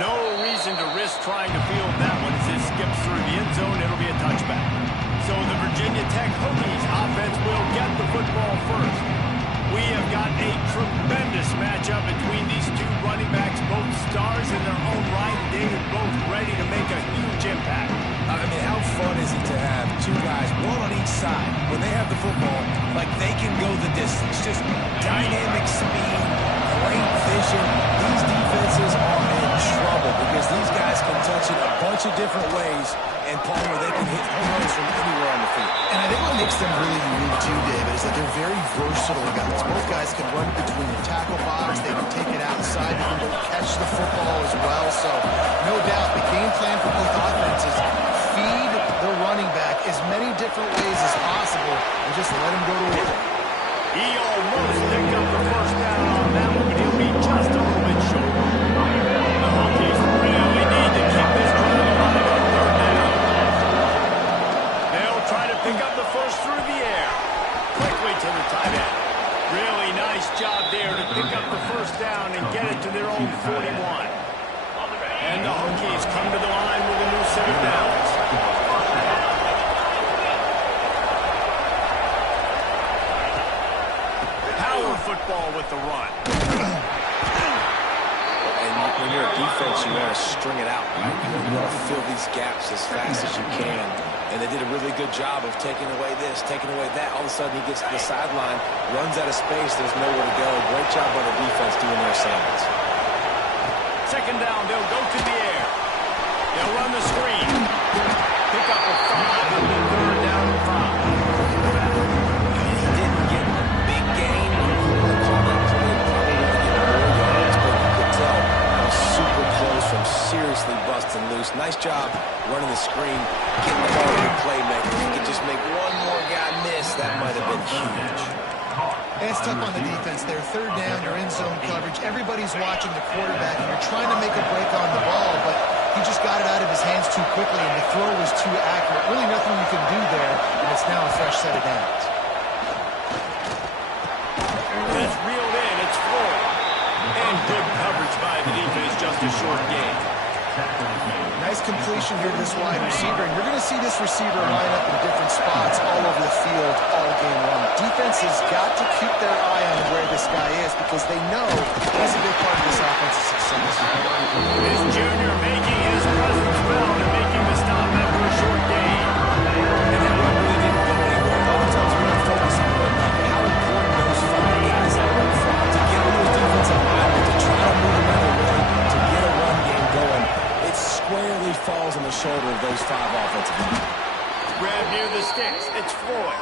No reason to risk trying to field that one as it skips through the end zone. It'll be a touchback. So the Virginia Tech Hokies offense will get the football first. We have got a tremendous matchup between these two running backs, both stars in their own right. They are both ready to make a huge impact. I mean, how fun is it to have two guys, one on each side, when they have the football, like they can go the distance. Just dynamic speed, great vision. These defenses are in trouble because these guys can touch it a bunch of different ways, and Palmer, they can hit home runs from anywhere on the field. And I think what makes them really unique too, David, is that they're very versatile guys. Both guys can run between the tackle box. They can take it outside. They can catch the football as well. So no doubt the game plan for both offenses, feed the running back as many different ways as possible and just let him go to work. He almost picked up the first down on that one, but he'll be just a little bit short. The Hokies really need to keep this drive alive on third down. They'll try to pick up the first through the air. Quickly to the tight end. Really nice job there to pick up the first down and get it to their own 41. And the Hokies come to the line with a new set of downs. Power football with the run. And when you're a defense, you want to string it out, right? You want to fill these gaps as fast as you can. And they did a really good job of taking away this, taking away that. All of a sudden, he gets to the sideline, runs out of space. There's nowhere to go. Great job by the defense doing their assignments. Second down, they'll go to the air. They'll run the screen. Pick up a 5 and then third down and 5. He didn't get a big gain. On that play, probably going to get more yards, but you could tell how super close from seriously busting loose. Nice job running the screen, getting the ball to the playmaker. If he could just make one more guy miss, that might have been huge. And it's tough on the defense there. Third down, you're in zone coverage. Everybody's watching the quarterback, and you're trying to make a break on the ball, but he just got it out of his hands too quickly, and the throw was too accurate. Really nothing you can do there, and it's now a fresh set of downs. It's reeled in. It's Floyd. And good coverage by the defense. Just a short gain. Nice completion here to this wide receiver, and you're going to see this receiver line up in different spots all over the field all game long. Defense has got to keep their eye on where this guy is because they know he's a big part of this offensive success. This junior making his presence felt and making the stop after a short gain. And that one really didn't go anywhere. A lot of times we're not focusing on how important those five guys are up front to get on those defensive linemen, to try to move them out of the way, to get a run game going. It squarely falls on the shoulder of those five offensive men. Grab near the sticks. It's Floyd.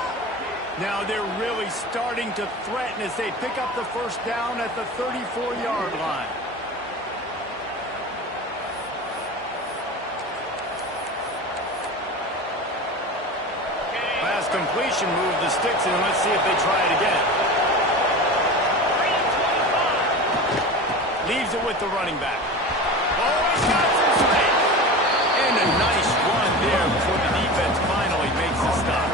Now they're really starting to threaten as they pick up the first down at the 34-yard line. Last completion moved the sticks, and let's see if they try it again. Leaves it with the running back. Oh, he's got some space. And a nice run there before the defense finally makes the stop.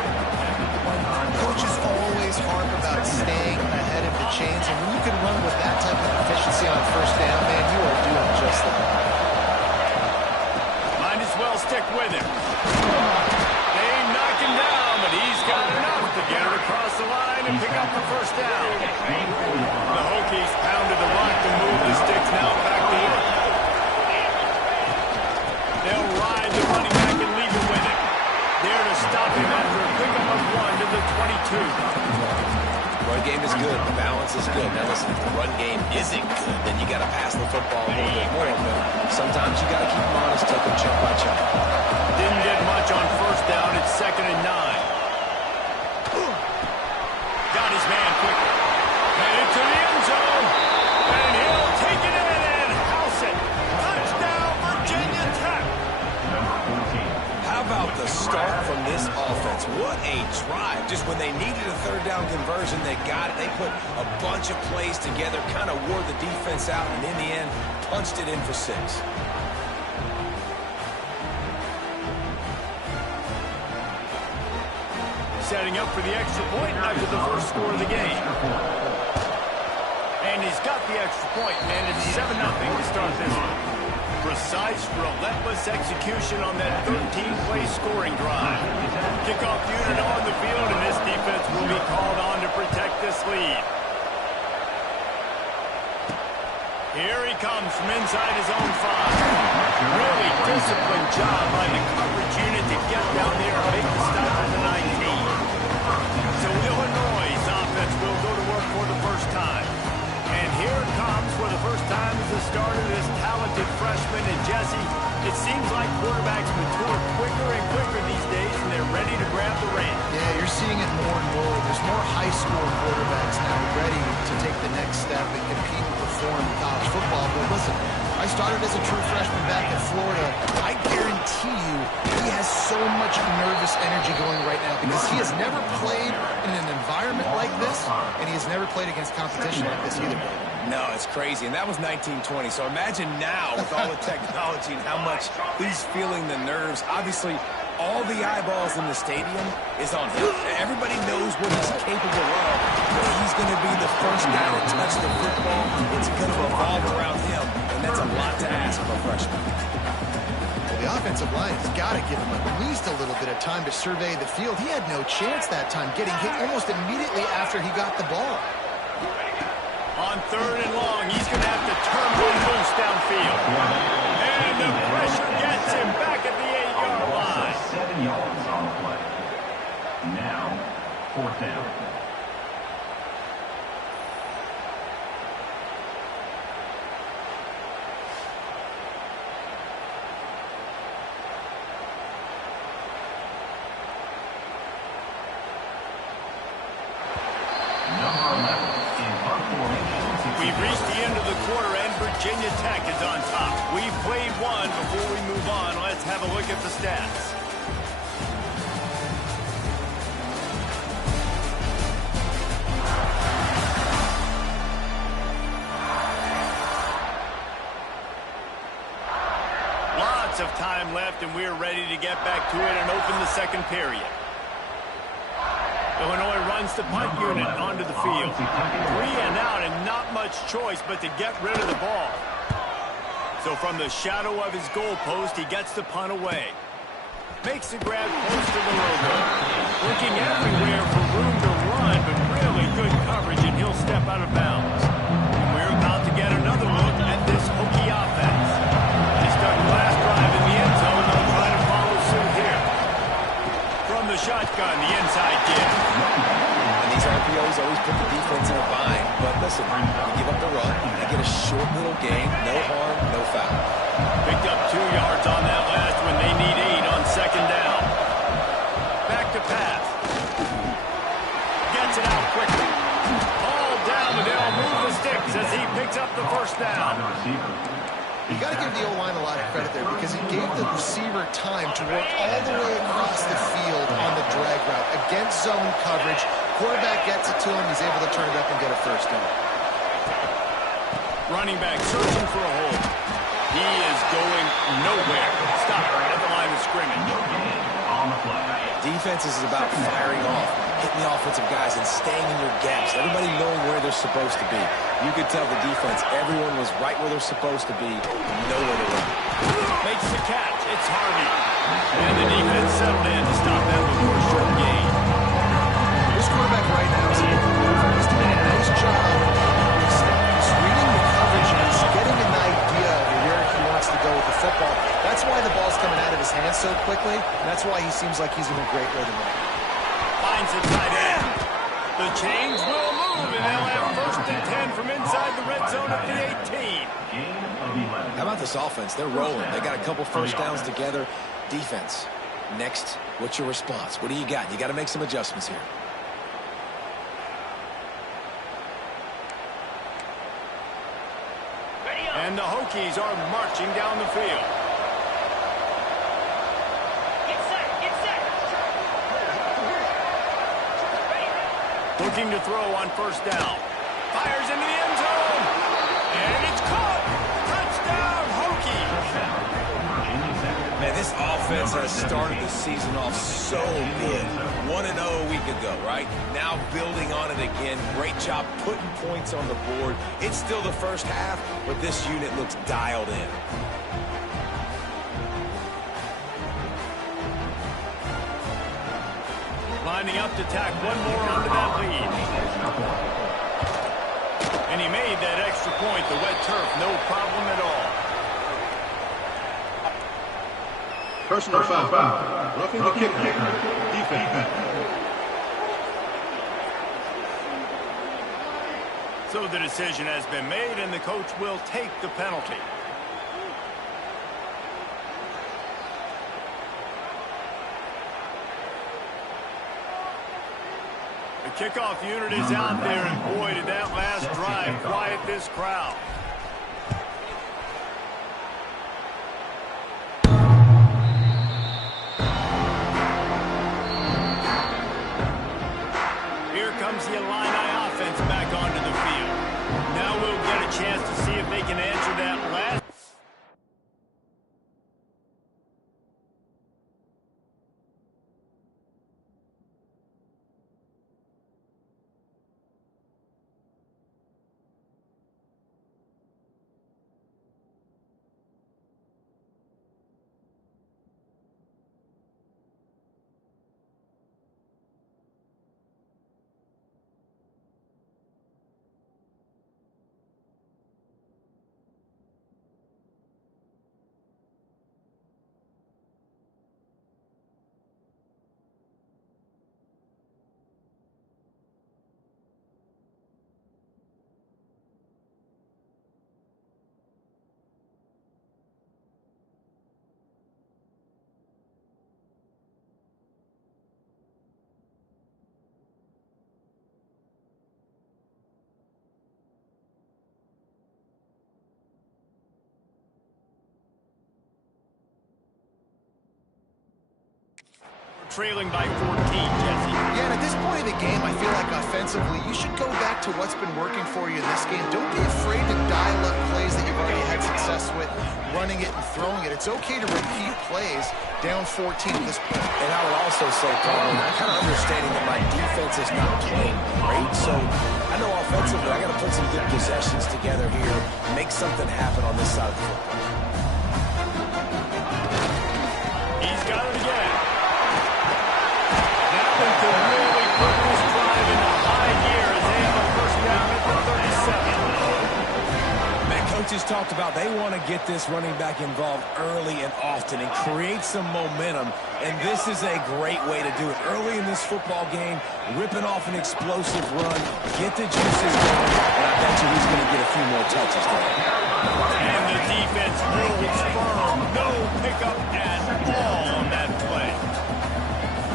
Coaches always harp about staying ahead of the chains, and when you can run with that type of efficiency on first down, man, you are doing just that. Might as well stick with him. They knock him down, but he's got enough to get it across the line and pick up the first down. The Hokies pounded the rock to move the sticks now back to work. They'll ride the running back and leave it with him. There to stop him after a pickup of 1 to the 22. Run game is good. The balance is good. Now listen, if the run game isn't good, then you got to pass the football a little bit more. But sometimes you got to keep them honest, take them chunk by chunk. Didn't get much on first down. It's 2nd and 9. Got his man quickly. Headed to the end zone. And he'll take it in and house it. Touchdown, Virginia Tech. How about the start from this offense? What a drive. Just when they needed a third down conversion, they got it. They put a bunch of plays together, kind of wore the defense out, and in the end, punched it in for 6. Setting up for the extra point after the first score of the game. And he's got the extra point, and it's 7-0 to start this one. Precise, relentless execution on that 13-play scoring drive. Kickoff unit on the field, and this defense will be called on to protect this lead. Here he comes from inside his own 5. Really disciplined job by the coverage unit to get down there and make the stop at the 19. So Illinois' offense will go to work for the first time. And here it comes for the first time as the start of this talented freshman. And Jesse, it seems like quarterbacks mature quicker and quicker these days, and they're ready to grab the reins. Yeah, you're seeing it more and more. There's more high school quarterbacks now ready to take the next step and compete and perform in college football. But listen, I started as a true freshman back in Florida. I guarantee you he has so much nervous energy going right now because he has never played in an environment like this, and he has never played against competition like this either. No, it's crazy, and that was 1920. So imagine now with all the technology and how much he's feeling the nerves. Obviously, all the eyeballs in the stadium is on him. Everybody knows what he's capable of, but he's going to be the first guy to touch the football. It's going to revolve around him, and that's a lot to ask of a freshman. Well, the offensive line has got to give him at least a little bit of time to survey the field. He had no chance that time, getting hit almost immediately after he got the ball. On 3rd and long, he's going to have to turn one loose downfield. And the pressure gets him back at the 8-yard line. 7 yards on the play. Now, 4th down. We've reached the end of the quarter, and Virginia Tech is on top. We've played one. Before we move on, let's have a look at the stats. Lots of time left, and we're ready to get back to it and open the second period. Illinois runs the punt unit onto the field. 3 and out, and not much choice but to get rid of the ball. So from the shadow of his goal post, he gets the punt away. Makes the grab close to the logo. Looking everywhere for room to run, but really good coverage, and he'll step out of bounds. And we're about to get another look at this Hokie offense. They start the last drive in the end zone. They'll try to follow suit here. From the shotgun, the inside give. And these RPOs always put the defense in a bind. But listen, you give up the run, you get a short little gain, no harm, no foul. Picked up 2 yards on that last when they need 8 on 2nd down. Back to pass. Gets it out quickly. All down, but they'll move the sticks as he picks up the first down. You got to give the O-line a lot of credit there because he gave the receiver time to work all the way across the field on the drag route against zone coverage. Quarterback gets it to him. He's able to turn it up and get a first down. Running back searching for a hole. He is going nowhere. Stop at the line of scrimmage. Defense is about firing off, hitting the offensive guys, and staying in your gaps. Everybody knowing where they're supposed to be. You could tell the defense, everyone was right where they're supposed to be, nowhere to run. Makes the catch. It's Harvey. And the defense settled in to stop that before a short gain. This quarterback right now is he's doing a nice job. He's reading the coverage and he's getting an idea of where he wants to go with the football. That's why the ball's coming out of his hands so quickly. And that's why he seems like he's in a great rhythm right now. Finds the tight end. The chains will move, and they'll have 1st and 10 from inside the red zone at the 18. How about this offense? They're rolling. They got a couple first downs together. Defense, next, what's your response? What do you got? You got to make some adjustments here. And the Hokies are marching down the field. Looking to throw on 1st down. Fires into the end zone. And it's caught. Touchdown, Hokies. Man, this offense defense has started the season off so good. 1-0 a week ago, right? Now building on it again. Great job putting points on the board. It's still the first half, but this unit looks dialed in. Lining up to tack one more onto that lead. And he made that extra point. The wet turf, no problem at all. Personal foul. Roughing the kicker. Defense. So the decision has been made, and the coach will take the penalty. The kickoff unit is out there, and boy, did that last drive quiet this crowd. Here comes the Illini offense back onto the field. Now we'll get a chance to see if they can answer that last. Trailing by 14, Jesse. Yeah, and at this point of the game, I feel like offensively, you should go back to what's been working for you in this game. Don't be afraid to dial up plays that you've already had success with, running it and throwing it. It's okay to repeat plays down 14 at this point. And I would also say, Colin, kind of understanding that my defense is not playing great, so I know offensively I got to put some good possessions together here, make something happen on this side of the football. He's got it again. To really put this drive into high gear as they have a first down at the 37. Man, coaches talked about they want to get this running back involved early and often and create some momentum, and this is a great way to do it. Early in this football game, ripping off an explosive run, get the juices going, and I bet you he's going to get a few more touches today. And the defense holds firm. No pickup at all on that play.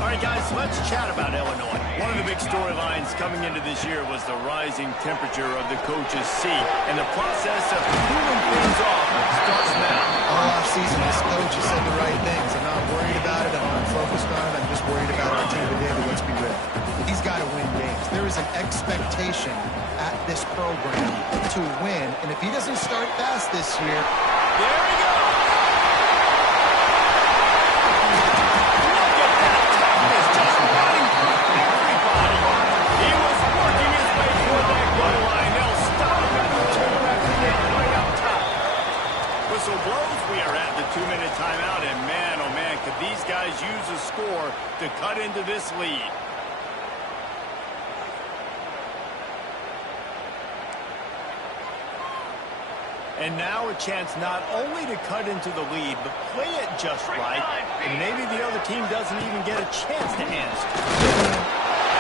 All right, guys, let's chat about Illinois. One of the big storylines coming into this year was the rising temperature of the coach's seat, and the process of cooling things off starts now. All offseason, this coach has said the right things. I'm not worried about it. I'm not focused on it. I'm just worried about our team today, but let's be real. He's got to win games. There is an expectation at this program to win, and if he doesn't start fast this year... There he goes! Whistle blows. We are at the 2-minute timeout, and man, oh man, could these guys use a score to cut into this lead. And now a chance not only to cut into the lead, but play it just right, and maybe the other team doesn't even get a chance to answer.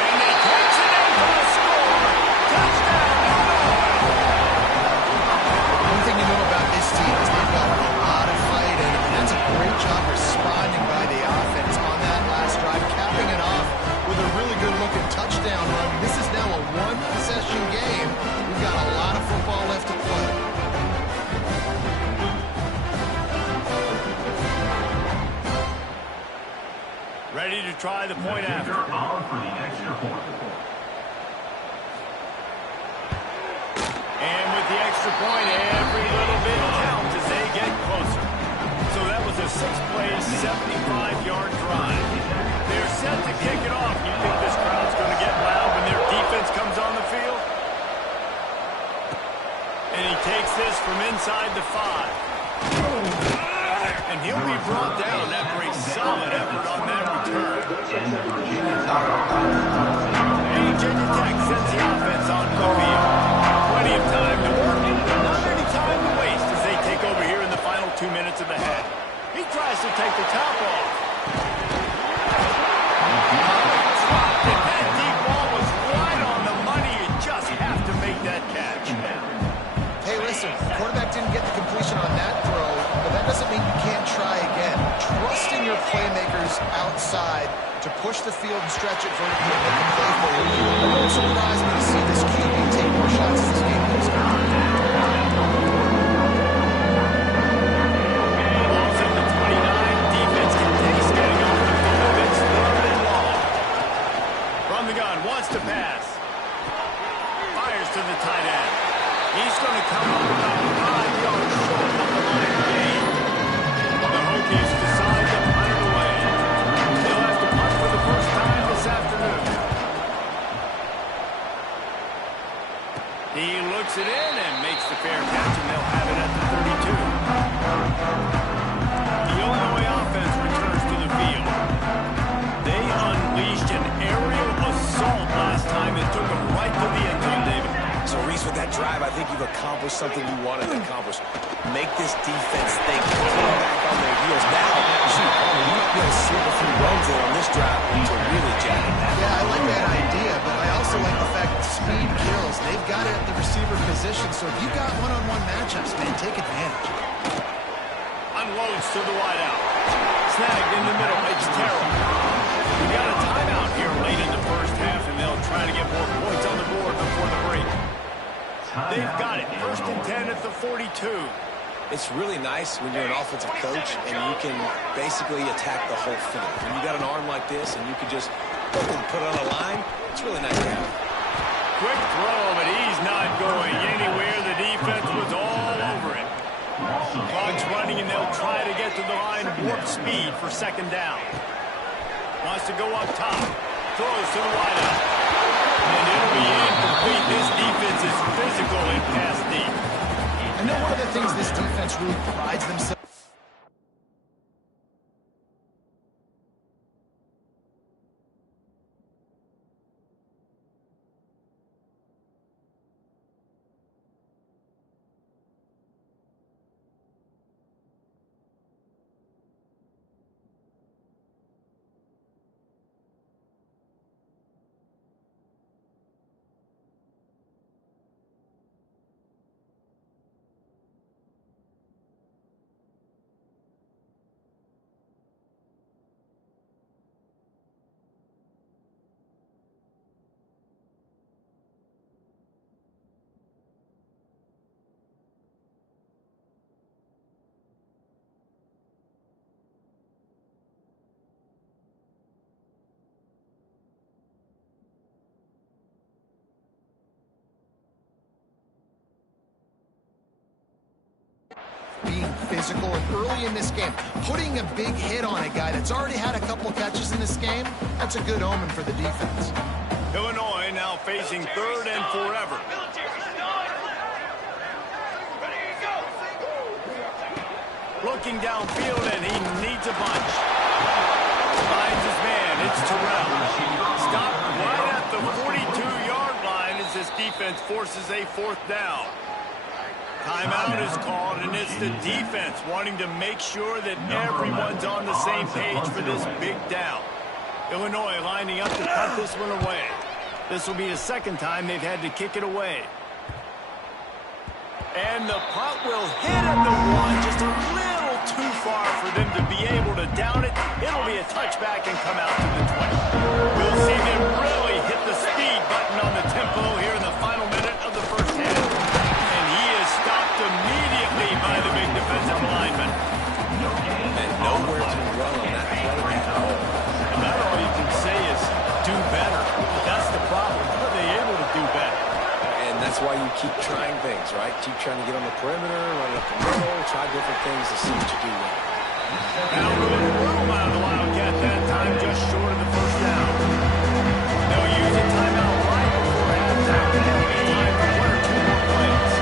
And they catch it in for the score. Touchdown, Illinois! One thing you know about this team is they've got a lot of fight in them, and that's a great job responding by the offense on that last drive, capping it off with a really good-looking touchdown run. This is now a one-possession game. We've got a lot of football left to play. Ready to try the point after. On for the extra point. And with the extra point, every little bit counts as they get closer. So that was a 6-play, 70 And he'll be brought down after a solid effort on that return. Virginia Tech sends the offense on the field. Plenty of time to work, not any time to waste as they take over here in the final 2 minutes of the half. He tries to take the top off. And that deep ball was right on the money. You just have to make that catch. Hey, listen, the quarterback didn't get the completion on that throw, but that doesn't mean you can't try again. Trust in your playmakers outside to push the field and stretch it vertically and make a play for you. It won't surprise me to see this QB take more shots as this game goes on. Ball's in the 29. Defense can taste getting off the field. It's third and long. From the gun, wants to pass. Fires to the tight end. He's going to come up about 5 yards short of the line of game. The Hokies decide to punt it away. They'll have to punt for the first time this afternoon. He looks it in and makes the fair catch, and they'll have it at the 32. The Illinois offense returns to the field. They unleashed an aerial assault last time and took them right to the end zone, David. So, Reese, with that drive, I think you've accomplished something you wanted to accomplish. Make this defense think, put them back on their heels. Now, shoot, you might be able to slip a few runs in on this drive to really jack it down. Yeah, I like that idea, but I also like the fact that speed kills. They've got it at the receiver position, so if you've got one-on-one matchups, man, take advantage. Unloads to the wideout. Snagged in the middle. It's Terrell. We got a timeout here late in the first half, and they'll try to get more points on the board before the break. They've got it. First and 10 at the 42. It's really nice when you're an offensive coach and you can basically attack the whole field. When you got an arm like this and you can just boom, put it on a line, it's really nice to have. Quick throw, but he's not going anywhere. The defense was all over it. Clock's running, and they'll try to get to the line warp speed for second down. Wants to go up top. Throws to the wideout. And it'll be incomplete. This defense is physical and pass deep. I know one of the things this defense really prides themselves. Being physical and early in this game, putting a big hit on a guy that's already had a couple catches in this game, that's a good omen for the defense. Illinois now facing third and forever. Looking downfield, and he needs a bunch. Finds his man. It's Terrell. Stopped right at the 42-yard line as this defense forces a fourth down. Timeout is called, and it's the defense wanting to make sure that everyone's on the same page for this big down. Illinois lining up to cut this one away. This will be the second time they've had to kick it away. And the punt will hit at the one, just a little too far for them to be able to down it. It'll be a touchback and come out to the 20. We'll see them really hit the speed button on the tempo here in the final minute of the first half. And he is stopped immediately by the big defensive lineman. And nowhere to run on that play at all. And now all you can say is do better. That's the problem. Are they able to do better? And that's why you keep trying things, right? Keep trying to get on the perimeter, run up the middle, try different things to see what you do well. Now moving room out of the Wildcat that time, just short of the first down. They'll use a timeout right before halftime. There'll be time for one or two more plays.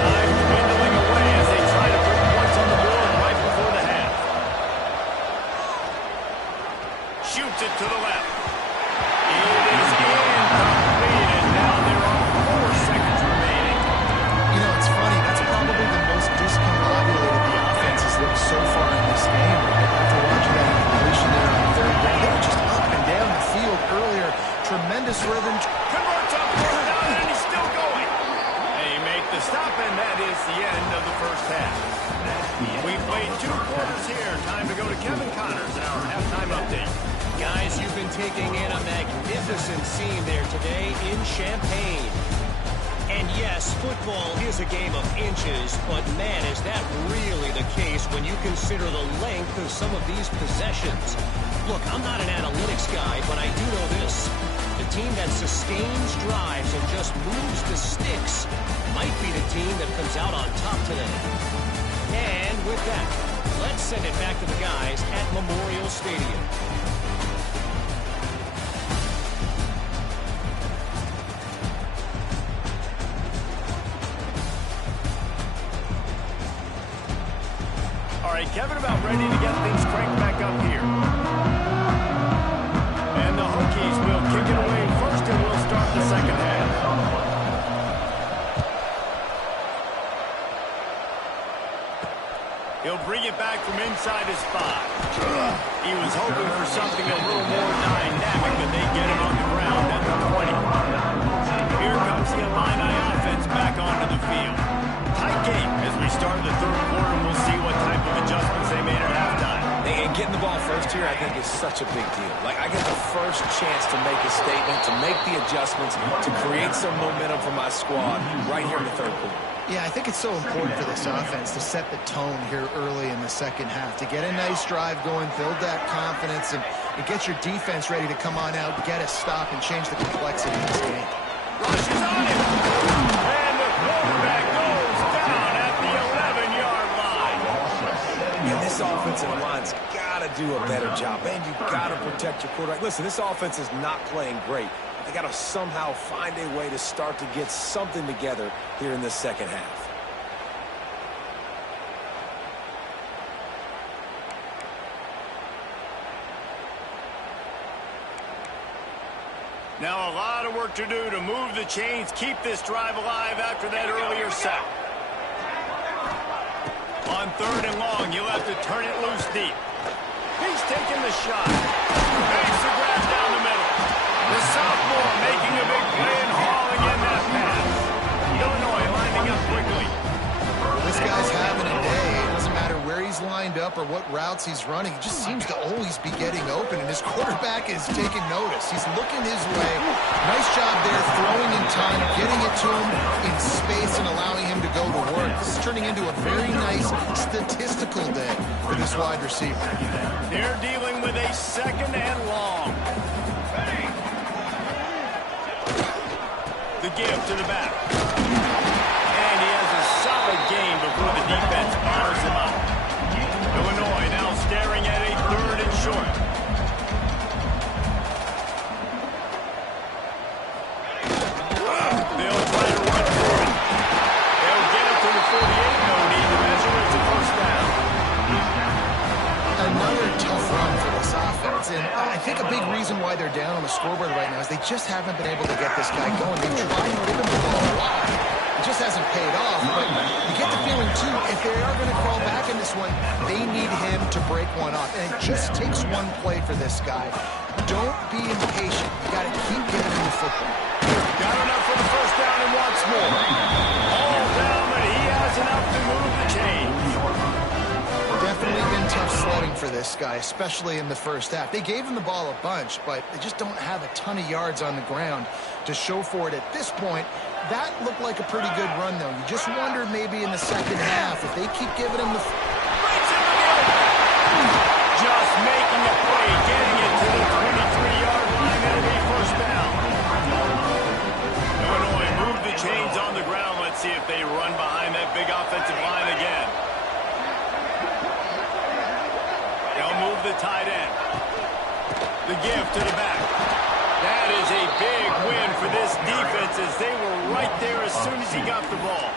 Time dwindling away as they try to put points on the board right before the half. time to go to Kevin Connors in our halftime update. Guys, you've been taking in a magnificent scene there today in Champaign. And yes, football is a game of inches, but man, is that really the case when you consider the length of some of these possessions. Look, I'm not an analytics guy, but I do know this. The team that sustains drives and just moves the sticks might be the team that comes out on top today. And with that, let's send it back to the guys at Memorial Stadium. All right, Kevin, about ready to get things cranked back up here. And the Hokies will kick it away first, and we'll start the second half. He'll bring it back from inside his 5. He was hoping for something a little more dynamic, but they get him on the ground at the 20. Here comes the Illini offense back onto the field. Tight game as we start the third quarter, and we'll see what type of adjustments they made at halftime. And getting the ball first here, I think, is such a big deal. Like, I get the first chance to make a statement, to make the adjustments, to create some momentum for my squad right here in the third quarter. Yeah, I think it's so important for this offense to set the tone here early in the second half, to get a nice drive going, build that confidence, and get your defense ready to come on out, get a stop, and change the complexity of this game. Rushes on it! And the quarterback goes down at the 11-yard line. And this offensive line's got to do a better job, and you've got to protect your quarterback. Listen, this offense is not playing great. They got to somehow find a way to start to get something together here in this second half. Now a lot of work to do to move the chains, keep this drive alive after that earlier sack. On 3rd and long, you'll have to turn it loose deep. He's taking the shot. Makes the grab down the middle. The sophomore making a big play and hauling in that pass. Illinois lining up quickly. This guy's having a day. It doesn't matter where he's lined up or what routes he's running. He just seems to always be getting open, and his quarterback is taking notice. He's looking his way. Nice job there, throwing in time, getting it to him in space and allowing him to go to work. This is turning into a very nice statistical day for this wide receiver. They're dealing with a 2nd and long. The give to the back. And he has a solid gain before the defense bars him up. Illinois now staring at a 3rd and short. They'll try to run for it. They'll get it to the 48. No need to measure. It's a first down. Another tough run for this offense, and I think a big reason why they're down on the scoreboard right now is they just haven't been able to get this guy going. They've tried to give him the ball a lot. It just hasn't paid off, but you get the feeling, too, if they are going to crawl back in this one, they need him to break one off, and it just takes one play for this guy. Don't be impatient. You got to keep giving him the football. Got enough for the first down and wants more. All down, but he has enough to move the chains. Definitely been tough sledding for this guy, especially in the first half. They gave him the ball a bunch, but they just don't have a ton of yards on the ground to show for it at this point. That looked like a pretty good run, though. You just wonder maybe in the second half if they keep giving him the... Just making a play, getting it to the 23-yard line. It'll be first down. Illinois move the chains on the ground. Let's see if they run behind that big offensive line again. They'll move the tight end. The give to the back. That is a big win for this defense as they were right there as soon as he got the ball.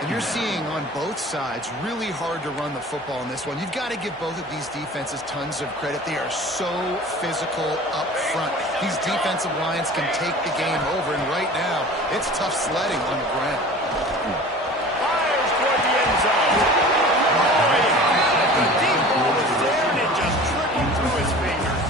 And you're seeing on both sides really hard to run the football in this one. You've got to give both of these defenses tons of credit. They are so physical up front. These defensive lines can take the game over, and right now, it's tough sledding on the ground. Fires toward the end zone. The deep ball was there, and it just trickled through his fingers.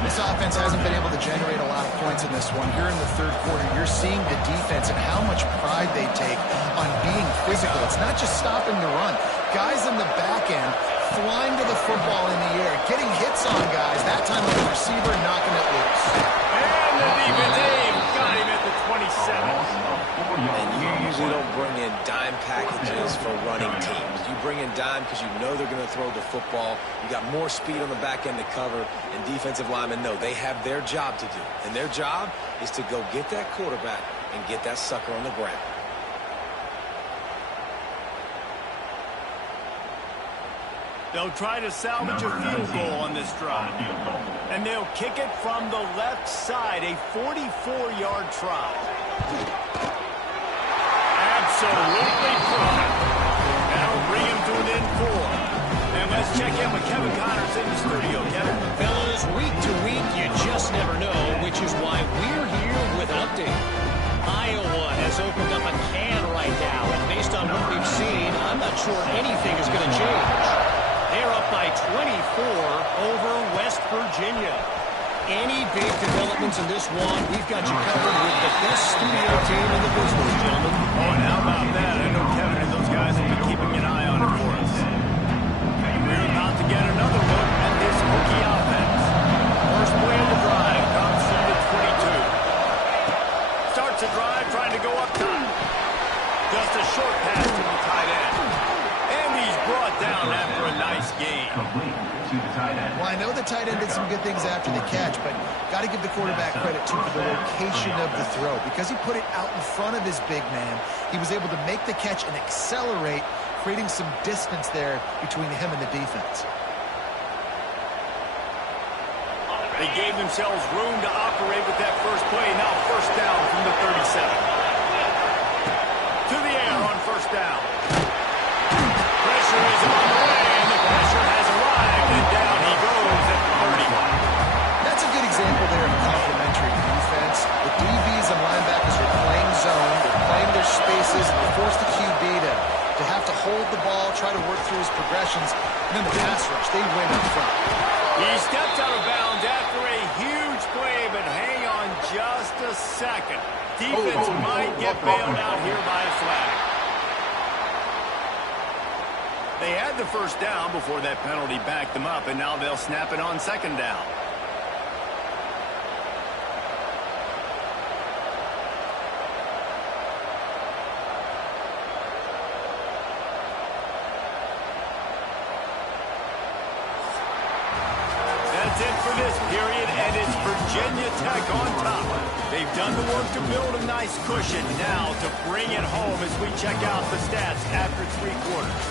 This offense hasn't been able to generate a lot of points in this one. Here in the third quarter, you're seeing the defense and how much pride they take on being physical. It's not just stopping the run. Guys in the back end flying to the football in the air, getting hits on guys, that time on the receiver, knocking it loose. And the defense got him at the 27. And you usually don't bring in dime packages for running teams. You bring in dime because you know they're going to throw the football. You got more speed on the back end to cover, and defensive linemen know they have their job to do. And their job is to go get that quarterback and get that sucker on the ground. They'll try to salvage a field goal on this drive. And they'll kick it from the left side, a 44-yard try. Absolutely perfect. That'll bring him to an end 4. And let's check in with Kevin Connors in the studio. Kevin? Fellas, week to week, you just never know, which is why we're here with an update. Iowa has opened up a can right now, and based on what we've seen, I'm not sure anything is going to change. They're up by 24 over West Virginia. Any big developments in this one, we've got you covered with the best studio team in the business, gentlemen. Oh, and how about that? I know Kevin and those guys will be keeping an eye on it for us. We're about to get another look at this Hokie offense. First play of the drive comes from the 22. Starts the drive trying to go up top. Just a short pass to the tight end. And he's brought down after a nice gain. Well, I know the tight end did some good things after the catch, but got to give the quarterback credit, too, for the location of the throw. Because he put it out in front of his big man, he was able to make the catch and accelerate, creating some distance there between him and the defense. They gave themselves room to operate with that first play. Now first down from the 37. To the air on first down. Pressure is on the way, and the pressure has arrived, and down he goes at the 30. That's a good example there of complementary defense. The DBs and linebackers are playing zone, they're playing their spaces, and they force the QB to have to hold the ball, try to work through his progressions, and then the pass rush, they win up front. He stepped out of bounds after a huge play, but hang on just a second. Defense might get bailed out here by a flag. They had the first down before that penalty backed them up, and now they'll snap it on second down. That's it for this period, and it's Virginia Tech on top. They've done the work to build a nice cushion. Now to bring it home as we check out the stats after 3 quarters.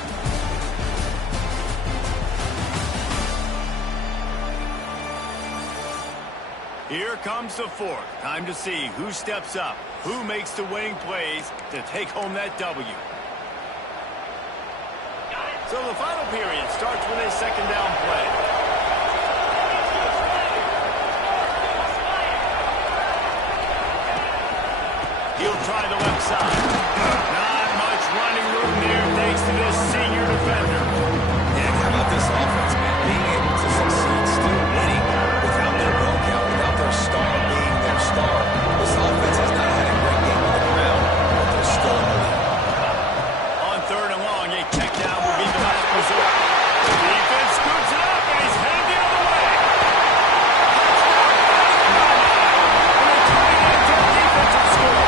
Here comes the fourth. Time to see who steps up, who makes the winning plays to take home that W. So the final period starts with a second down play. He'll try the left side. Not much running room there thanks to this senior defender. Yeah, how about this offense, man? Being able to succeed, still winning without their bell count, without their star being their star. This offense has not had a great game on the ground, but they're still in the lead. On third and long, a check down will be the last resort. The defense scoops it up, and he's headed the other way. And they're turning into a defensive score.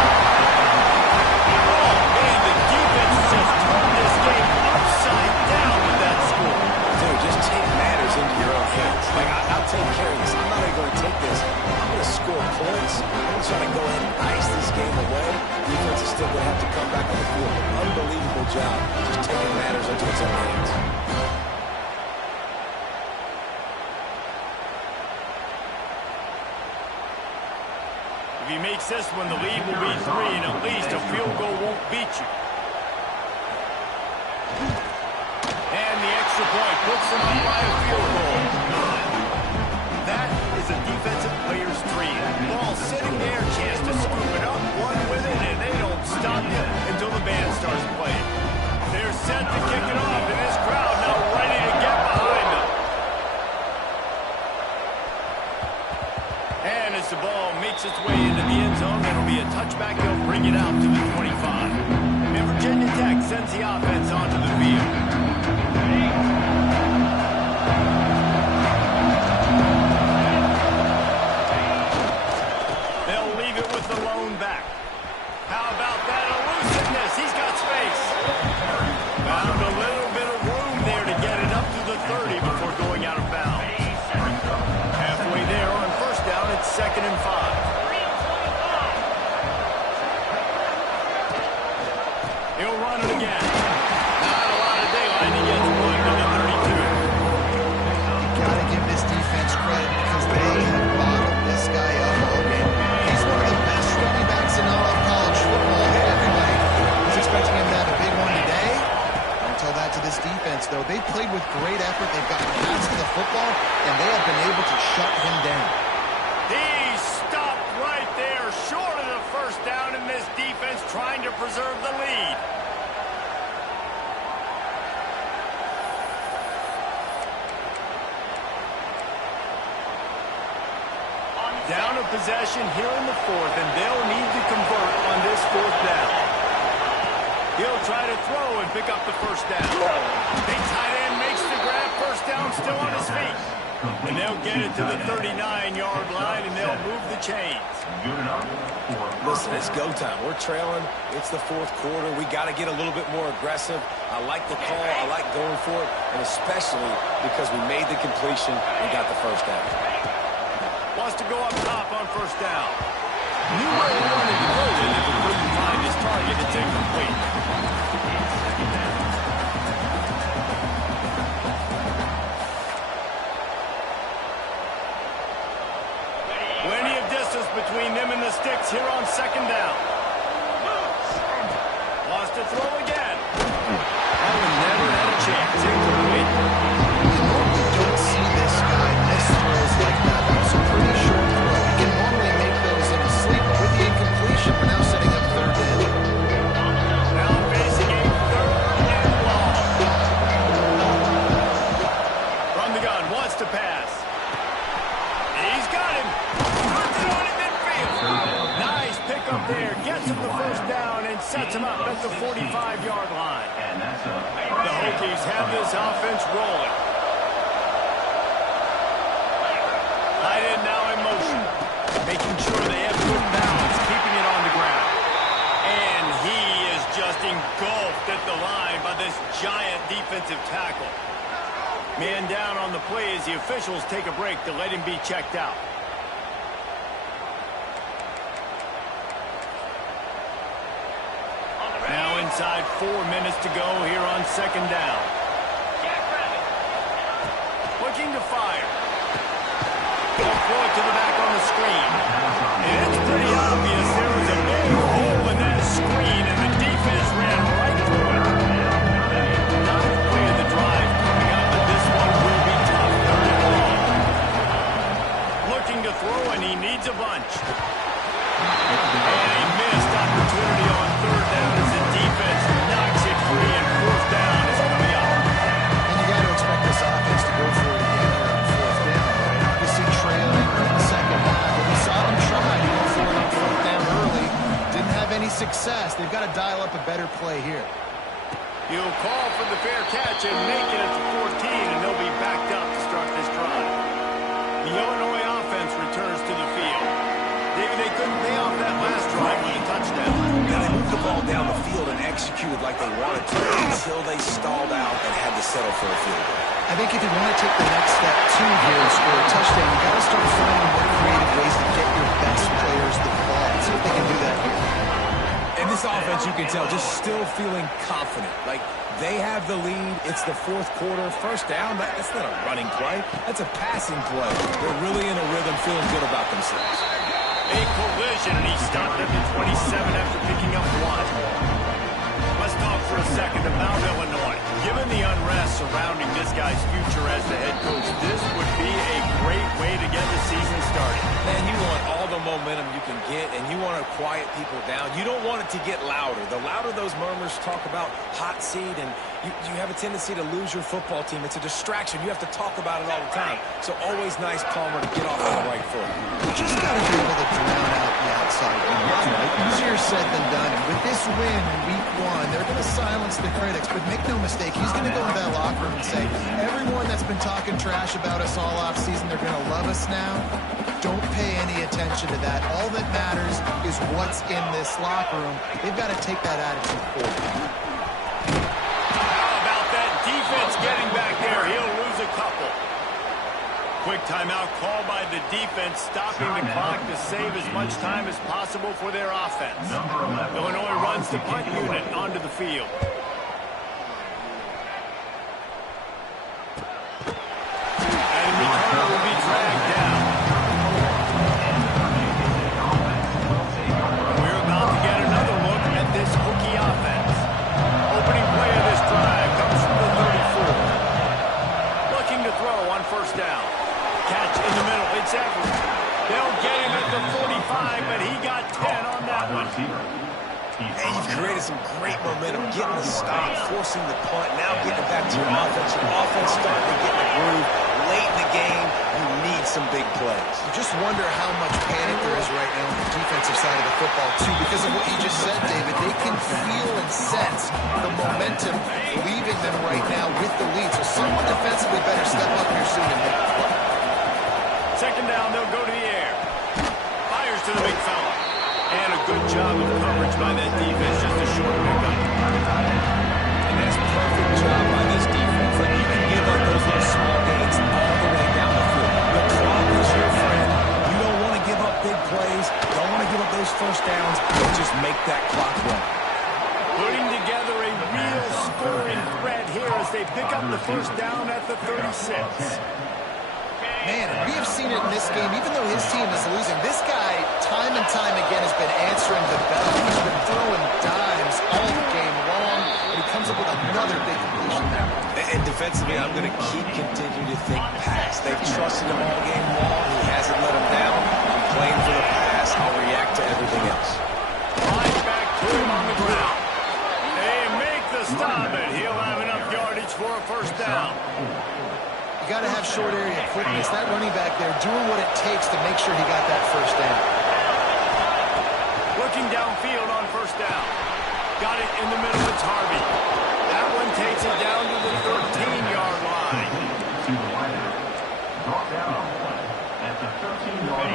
Oh, man, the defense just turned this game upside down with that score. Dude, just take matters into your own hands. Like, I'll take care of this. I'm not even going to take this. I'm going to score points. I'm going to try to go ahead and ice this game away. Defense is still going to have to come back on the field. Unbelievable job just taking matters into its own hands. If he makes this one, the lead will be 3, and at least a field goal won't beat you. And the extra point puts them up by a field goal. That is a defensive player's dream. Ball sitting there, chance to scoop it up, run with it, and they don't stop you until the band starts playing. They're set to kick it off, and this crowd now ready to get behind them. And as the ball makes its way into the end zone, it'll be a touchback. They'll bring it out to the 25. And Virginia Tech sends the offense onto the field. this defense, though. They've played with great effort. They've gotten past the football, and they have been able to shut him down. He stopped right there, short of the first down in this defense, trying to preserve the lead. Down a possession here in the fourth, and they'll need to convert on this fourth down. He'll try to throw and pick up the first down. The tight end makes the grab, first down, still on his feet. And they'll get it to the 39-yard line, and they'll move the chains. Listen, it's go time. We're trailing. It's the fourth quarter. We got to get a little bit more aggressive. I like the call. I like going for it, and especially because we made the completion and got the first down. Wants to go up top on first down. Knew where he wanted to go, and if he couldn't find his target, it's incomplete. Plenty of distance between them and the sticks here on second down. Wants to throw again. That one never had a chance. Incomplete. You don't see this guy miss throws like that. That was a pretty short throw. He can normally make those in his sleep, but with the incompletion, we're now setting up third down. Now facing a third and long. From the gun, wants to pass. He's got him. Puts it on in midfield. Nice pickup there. Gets him the first down and sets him up at the 45-yard line. The Hokies have this offense rolling. Tight end now in motion. Making sure they have good balance, keeping it on the ground. And he is just engulfed at the line by this giant defensive tackle. Man down on the play as the officials take a break to let him be checked out. Now inside 4 minutes to go here on second down. Looking to fire. They'll throw it to the back on the screen. And it's pretty obvious there was a big hole in that screen, and the defense ran right through it. Not the play of the drive coming up, but this one will be tough. Third and long. Looking to throw, and he needs a bunch. And a missed opportunity on third down as the defense knocks it free, and fourth down is coming up. And you got to expect this offense to go for it again here on fourth down, right? Obviously trailing in the second half, but we saw them try to go for it on fourth down early. Didn't have any success. They've got to dial up a better play here. He'll call for the fair catch and make it at the 14, and they'll be backed up to start this drive. The Illinois offense returns to the field. David, they couldn't pay off that last drive with a touchdown. Now, they moved the ball down the field and executed like they wanted to until they stalled out and had to settle for a field goal. I think if you want to take the next step too here and score a touchdown, you got to start finding more creative ways to get your best players the ball. Let's see if they can do that here. And this offense, you can tell, just still feeling confident. Like, they have the lead. It's the fourth quarter. First down, that's not a running play. That's a passing play. They're really in a rhythm, feeling good about themselves. A collision, and he stopped at the 27 after picking up one. Let's talk for a second about Illinois. Given the unrest surrounding this guy's future as the head coach, this would be a great way to get the season started. Man, you want all the momentum you can get, and you want to quiet people down. You don't want it to get louder. The louder those murmurs talk about hot seat, and you have a tendency to lose your football team. It's a distraction. You have to talk about it all the time. So always nice, Palmer, to get off on the right foot. You just got to be able to drown out the outside noise, right? Easier said than done. And with this win in week one, they're going to silence the critics. But make no mistake, he's going to go into that locker room and say, everyone that's been talking trash about us all offseason, they're going to love us now. Don't pay any attention to that. All that matters is what's in this locker room. They've got to take that attitude forward. How about that defense getting back there? He'll lose a couple. Quick timeout call by the defense, stopping the clock to save as much time as possible for their offense. Illinois runs the punt unit onto the field. And the return will be dragged down. We're about to get another look at this Hokie offense. Opening play of this drive comes from the to your offense. Your offense starting to get in the groove. Late in the game, you need some big plays. You just wonder how much panic there is right now on the defensive side of the football, too, because of what you just said, David. They can feel and sense the momentum leaving them right now with the lead. So someone defensively better step up here soon and make a play. Second down, they'll go to the air. Fires to the big fella. And a good job of coverage by that defense, just a short pickup. And that's a perfect job by this defense. Like, you can give up those little small gains all the way down the field. The clock is your friend. You don't want to give up big plays. Don't want to give up those first downs, but just make that clock run. Putting together a real scoring threat here as they pick up the first down at the 36. Man, we have seen it in this game, even though his team is losing. This guy, time and time again, has been answering the bell. He's been throwing dimes all game long, and he comes up with another big completion now. And defensively, I'm going to continue to think pass. They've trusted him all game long. He hasn't let him down. I'm playing for the pass. I'll react to everything else. Right back to him on the ground. They make the stop, and he'll have enough yardage for a first down. You got to have short area quickness. That running back there doing what it takes to make sure he got that first down. Looking downfield on first down. Got it in the middle. It's Harvey. That one takes it down to the 13-yard line.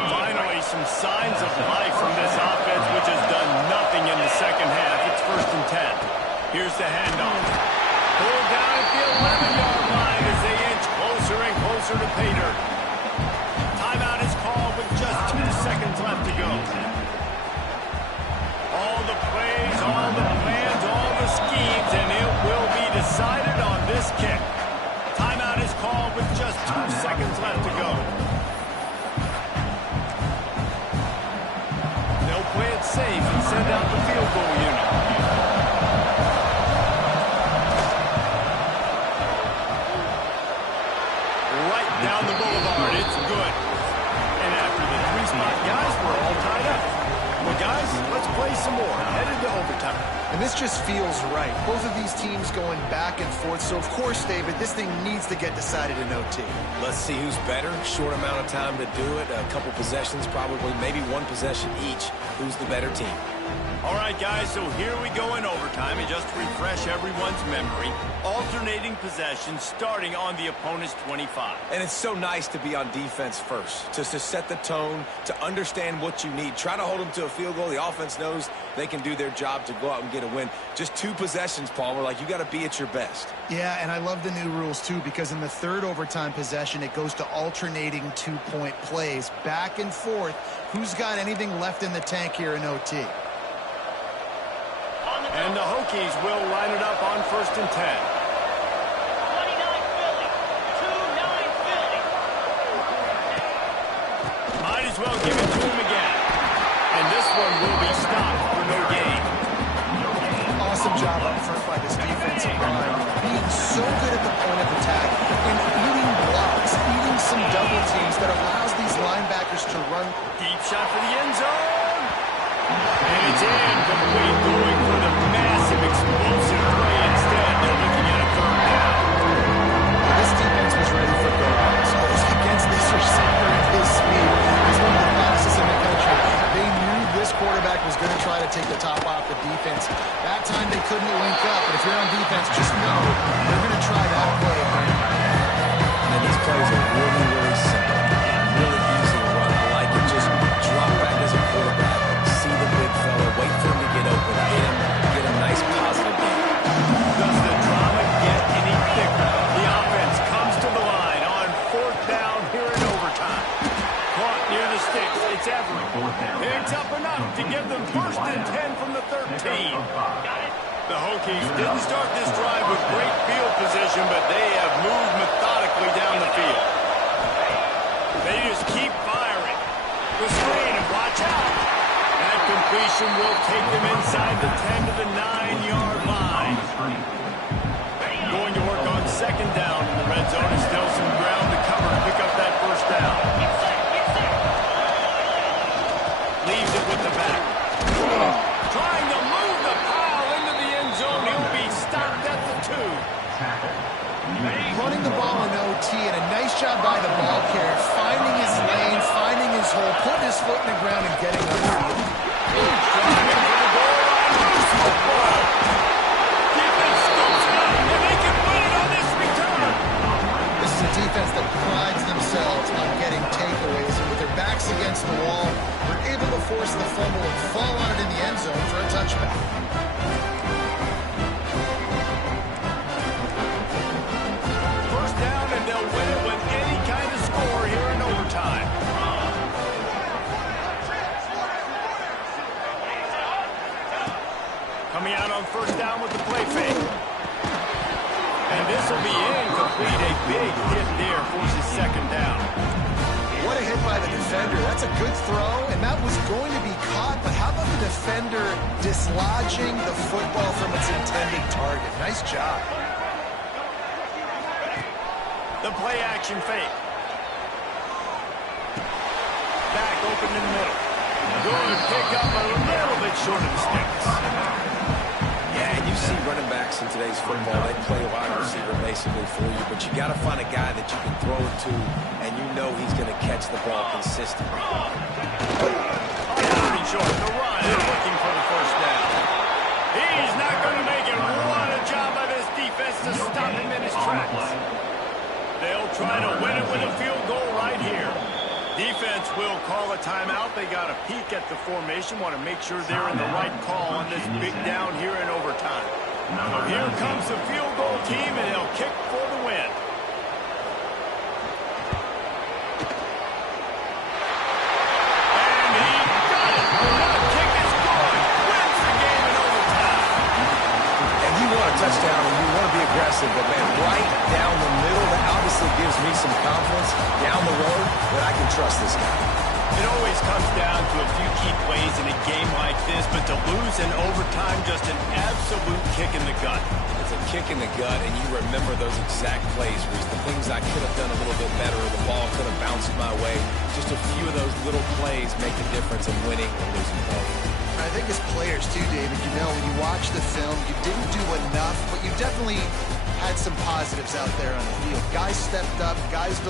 Finally, some signs of life from this offense, which has done nothing in the second half. It's 1st and 10. Here's the handoff. Pulled down at the 11-yard line as they inch closer and closer to pay dirt. Timeout is called with just 2 seconds left to go. All the plays, all the plans, all the schemes, and it will be decided on this kick. Timeout is called with just 2 seconds left to go. They'll play it safe and send out the field goal unit. Right down the boulevard, it's good. And after the 3-spot guys, we're all tied up. Well, guys, let's play some more. Headed to overtime. And this just feels right. Both of these teams going back and forth. So, of course, David, this thing needs to get decided in OT. Let's see who's better. Short amount of time to do it. A couple possessions, probably maybe one possession each. Who's the better team? All right, guys, so here we go in overtime. And just to refresh everyone's memory, alternating possessions starting on the opponent's 25. And it's so nice to be on defense first, just to set the tone, to understand what you need. Try to hold them to a field goal. The offense knows they can do their job to go out and get a win. Just 2 possessions, Paul. We're like, you got to be at your best. Yeah, and I love the new rules, too, because in the 3rd overtime possession, it goes to alternating 2-point plays. Back and forth. Who's got anything left in the tank here in OT? And the Hokies will line it up on 1st and 10. 29 Philly. 2-9 Philly. Might as well give it to him again. And this one will be stopped for no gain. Awesome job up front by this defensive line. Being so good at the point of attack and eating blocks, eating some double teams that allows these linebackers to run. Deep shot for the end zone. And it's incomplete, going for the massive explosive play instead. They're looking at a 3rd down. This defense was ready for go-outs. Against this receiver at his speed, he's one of the fastest in the country. They knew this quarterback was going to try to take the top off the defense. That time they couldn't link up, but if you're on defense, just know they're going to try that play again. And these plays are really, really simple. Really easy to run. I like it. Just drop back as a quarterback. See the big fella. Wait for him to get open. Get a nice positive game. Does the drama get any thicker? The offense comes to the line on 4th down here in overtime. Caught near the sticks. It's Everett. Picks up enough to give them 1st and 10 from the 13. The Hokies didn't start this drive with great field position, but they have moved methodically down the field. They just keep firing. The screen, and watch out. That completion will take them inside the 10 to the 9-yard line. Going to work on 2nd down in the red zone, and still some ground to cover to pick up that 1st down. Leaves it with the back. Trying to move the pile into the end zone. He'll be stopped at the 2. Running the ball in OT, and a nice job by the ball carrier, finding his lane, finding his hole, putting his foot in the ground, and getting underneath. This is a defense that prides themselves on getting takeaways, and with their backs against the wall, they're able to force the fumble and fall on it in the end zone for a touchback. First down, and they'll win it with any kind of score here in overtime. Coming out on first down with the play fake. And this will be incomplete. A big hit there forces second down. What a hit by the defender. That's a good throw, and that was going to be caught, but how about the defender dislodging the football from its intended target? Nice job. The play action fake. Back open in the middle. Good pick up a little bit short of the sticks. Yeah, and you see running backs in today's football, they play wide receiver basically for you, but you got to find a guy that you can throw it to, and you know he's going to catch the ball consistently. Pretty short. The run is looking for the first down. He's not going to make it. What a job by this defense to stop him in his tracks. They'll try to win it with a field goal right here. Defense will call a timeout. They got a peek at the formation, want to make sure they're in the right call on this big down here in overtime. So here comes the field goal team, and they'll kick for the win. And he got it. The kick is good. Wins the game in overtime. And you want a touchdown, and you want to be aggressive, but man, right down the middle, that obviously gives me some confidence down the road that I can trust this guy. It always comes down to a few key plays in a game like this, but to lose in overtime, just an absolute kick in the gut. It's a kick in the gut, and you remember those exact plays, Reese. The things I could have done a little bit better, or the ball could have bounced my way. Just a few of those little plays make a difference in winning or losing ball. I think as players too, David, you know, when you watch the film, you didn't do enough, but you definitely had some positives out there on the field. Guys stepped up, guys